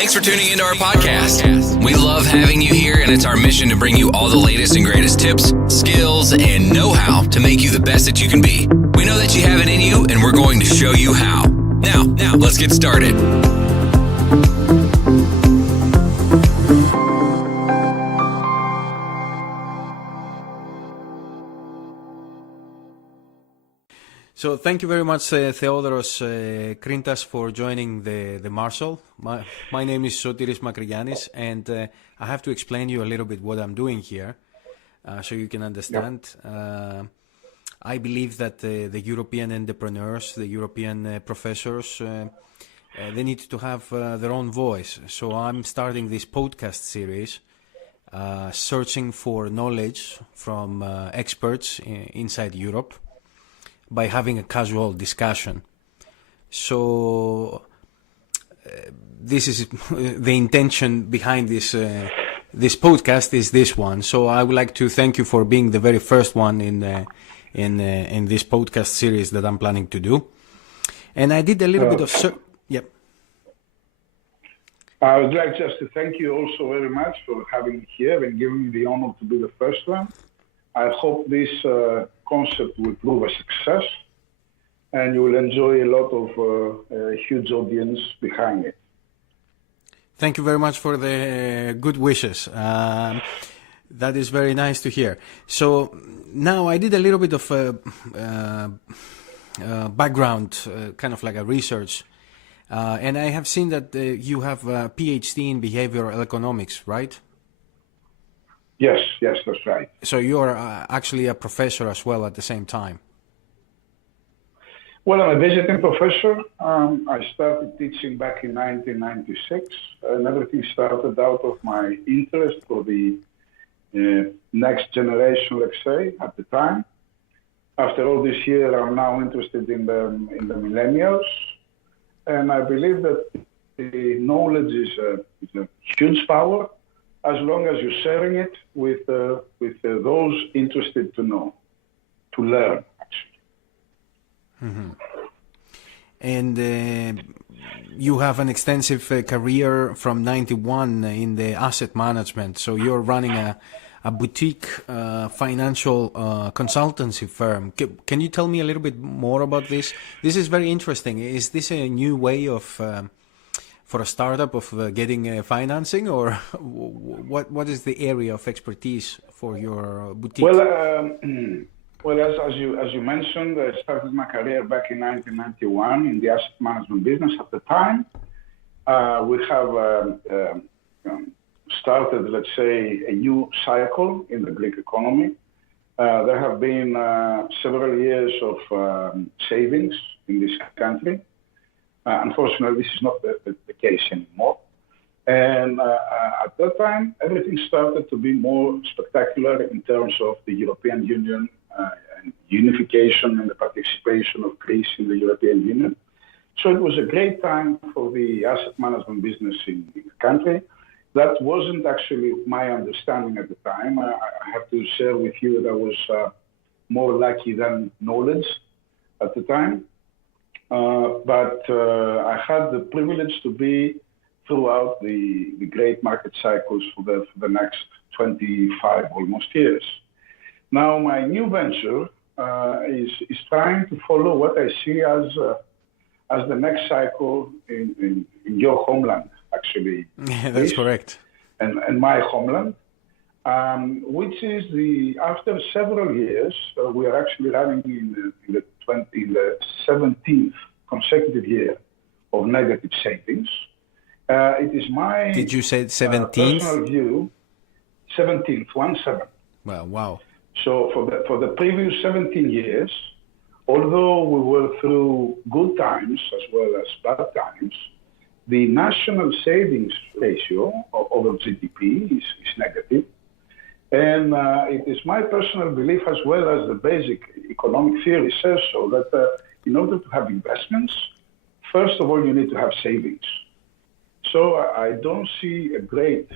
Thanks for tuning into our podcast. We love having you here, and it's our mission to bring you all the latest and greatest tips, skills, and know-how to make you the best that you can be. We know that you have it in you, and we're going to show you how. Now, let's get started. So thank you very much, Theodoros Krintas, for joining the Marshal. My name is Sotiris and I have to explain you a little bit what I'm doing here so you can understand. Yeah. I believe that the European entrepreneurs, the European professors, they need to have their own voice. So I'm starting this podcast series searching for knowledge from experts inside Europe, by having a casual discussion. So this is the intention behind this podcast is this one. So I would like to thank you for being the very first one in this podcast series that I'm planning to do. And I did a little bit of yep. I would like just to thank you also very much for having me here and giving me the honor to be the first one. I hope this concept will prove a success, and you will enjoy a lot of a huge audience behind it. Thank you very much for the good wishes. That is very nice to hear. So now I did a little bit of background, kind of like a research, and I have seen that you have a PhD in behavioral economics, right? Yes, that's right. So you're actually a professor as well at the same time? Well, I'm a visiting professor. I started teaching back in 1996, and everything started out of my interest for the next generation, let's say, at the time. After all this year, I'm now interested in the millennials, and I believe that the knowledge is a huge power, as long as you're sharing it with those interested to know, to learn, actually. Mm-hmm. And you have an extensive career from 91 in the asset management. So you're running a boutique financial consultancy firm. Can you tell me a little bit more about this? This is very interesting. Is this a new way of... for a startup of getting financing, or what is the area of expertise for your boutique? Well, as you mentioned, I started my career back in 1991 in the asset management business. At the time, we have started, let's say, a new cycle in the Greek economy. There have been several years of savings in this country. Unfortunately, this is not the case anymore. And at that time, everything started to be more spectacular in terms of the European Union and unification and the participation of Greece in the European Union. So it was a great time for the asset management business in the country. That wasn't actually my understanding at the time. I have to share with you that I was more lucky than knowledge at the time. But I had the privilege to be throughout the great market cycles for the next 25 almost years. Now my new venture is trying to follow what I see as the next cycle in your homeland, actually. Yeah, that's correct. And my homeland, which is after several years, we are actually running in the 17th consecutive year of negative savings. It is my Did you say 17th? Personal view, 17th, 1-7. Well, wow. So for the previous 17 years, although we were through good times as well as bad times, the national savings ratio over GDP is negative. And it is my personal belief, as well as the basic economic theory says so, that in order to have investments, first of all, you need to have savings. So I don't see a great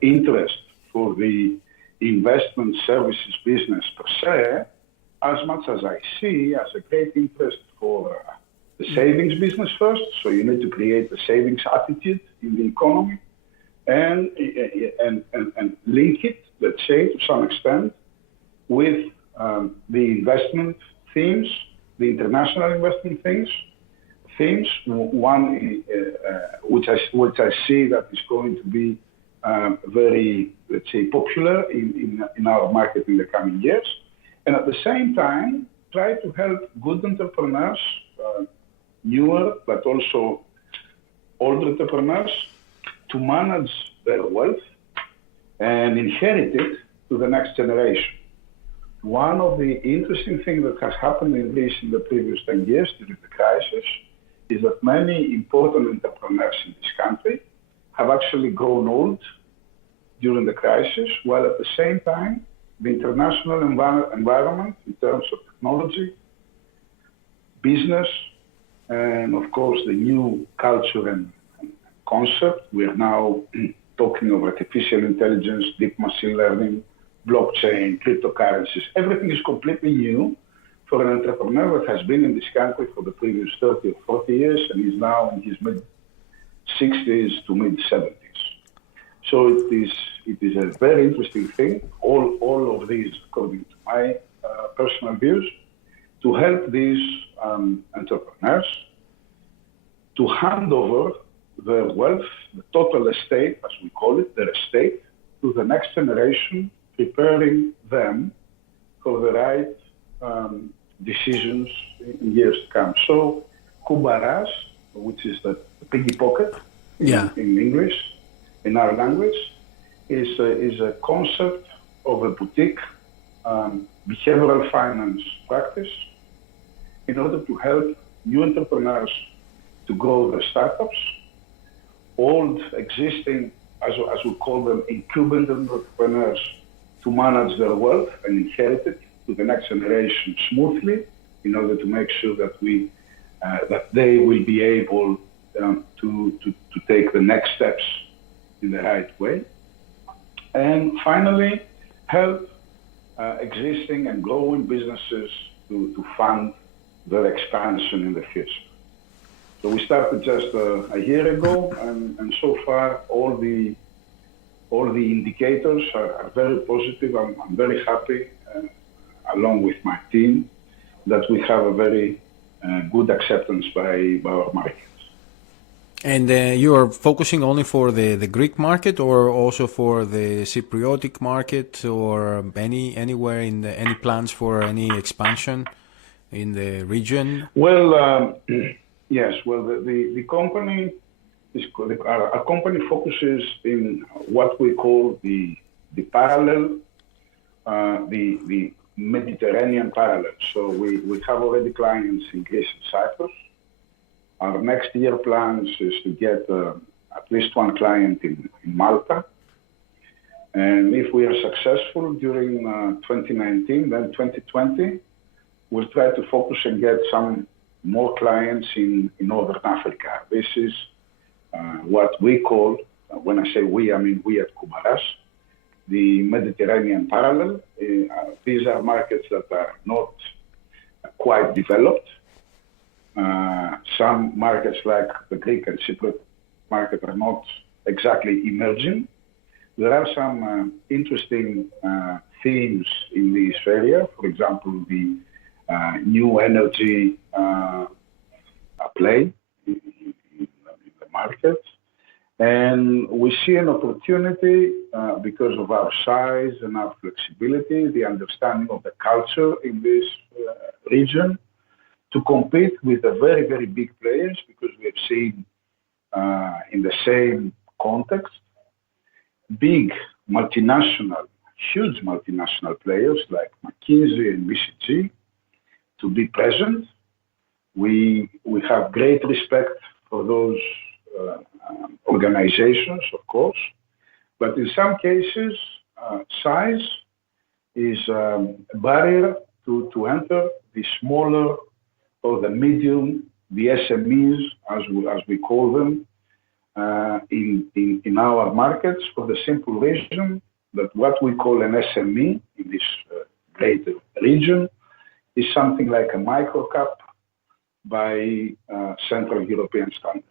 interest for the investment services business per se, as much as I see as a great interest for the savings business first. So you need to create a savings attitude in the economy and link it, let's say, to some extent with the investment themes, the international investment themes. One which I see that is going to be very, let's say, popular in our market in the coming years. And at the same time, try to help good entrepreneurs, newer but also older entrepreneurs, to manage their wealth and inherit it to the next generation. One of the interesting things that has happened in Greece in the previous 10 years during the crisis is that many important entrepreneurs in this country have actually grown old during the crisis, while at the same time, the international environment in terms of technology, business, and of course the new culture and concept. We are now talking of artificial intelligence, deep machine learning, blockchain, cryptocurrencies. Everything is completely new for an entrepreneur that has been in this country for the previous 30 or 40 years and is now in his mid-60s to mid-70s. So it is a very interesting thing, all of these, according to my personal views, to help these entrepreneurs to hand over their wealth, the total estate, as we call it, their estate, to the next generation, preparing them for the right decisions in years to come. So Koubaras, which is the piggy pocket in English, in our language, is a concept of a boutique behavioral finance practice in order to help new entrepreneurs to grow their startups, old existing, as we call them, incumbent entrepreneurs, to manage their wealth and inherit it to the next generation smoothly, in order to make sure that that they will be able to take the next steps in the right way. And finally, help existing and growing businesses to fund their expansion in the future. So we started just a year ago, and so far all the indicators are very positive. I'm very happy, along with my team, that we have a very good acceptance by our markets. And you are focusing only for the Greek market, or also for the Cypriotic market, or anywhere in any plans for any expansion in the region? Well, yes. Well, the company our company focuses in what we call the parallel, the Mediterranean parallel. So we have already clients in Greece and Cyprus. Our next year plans is to get at least one client in Malta. And if we are successful during 2019, then 2020, we'll try to focus and get some more clients in Northern Africa. This is what we call, when I say we, I mean we at Koubaras, the Mediterranean parallel. These are markets that are not quite developed. Some markets like the Greek and Cypriot market are not exactly emerging. There are some interesting themes in this area. For example, the new energy play in the market. And we see an opportunity because of our size and our flexibility, the understanding of the culture in this region, to compete with the very, very big players, because we have seen in the same context, big multinational, huge multinational players like McKinsey and BCG to be present. We have great respect for those organizations, of course, but in some cases, size is a barrier to enter the smaller or the medium, the SMEs, as we call them, in our markets, for the simple reason that what we call an SME in this greater region is something like a micro cap by Central European standards.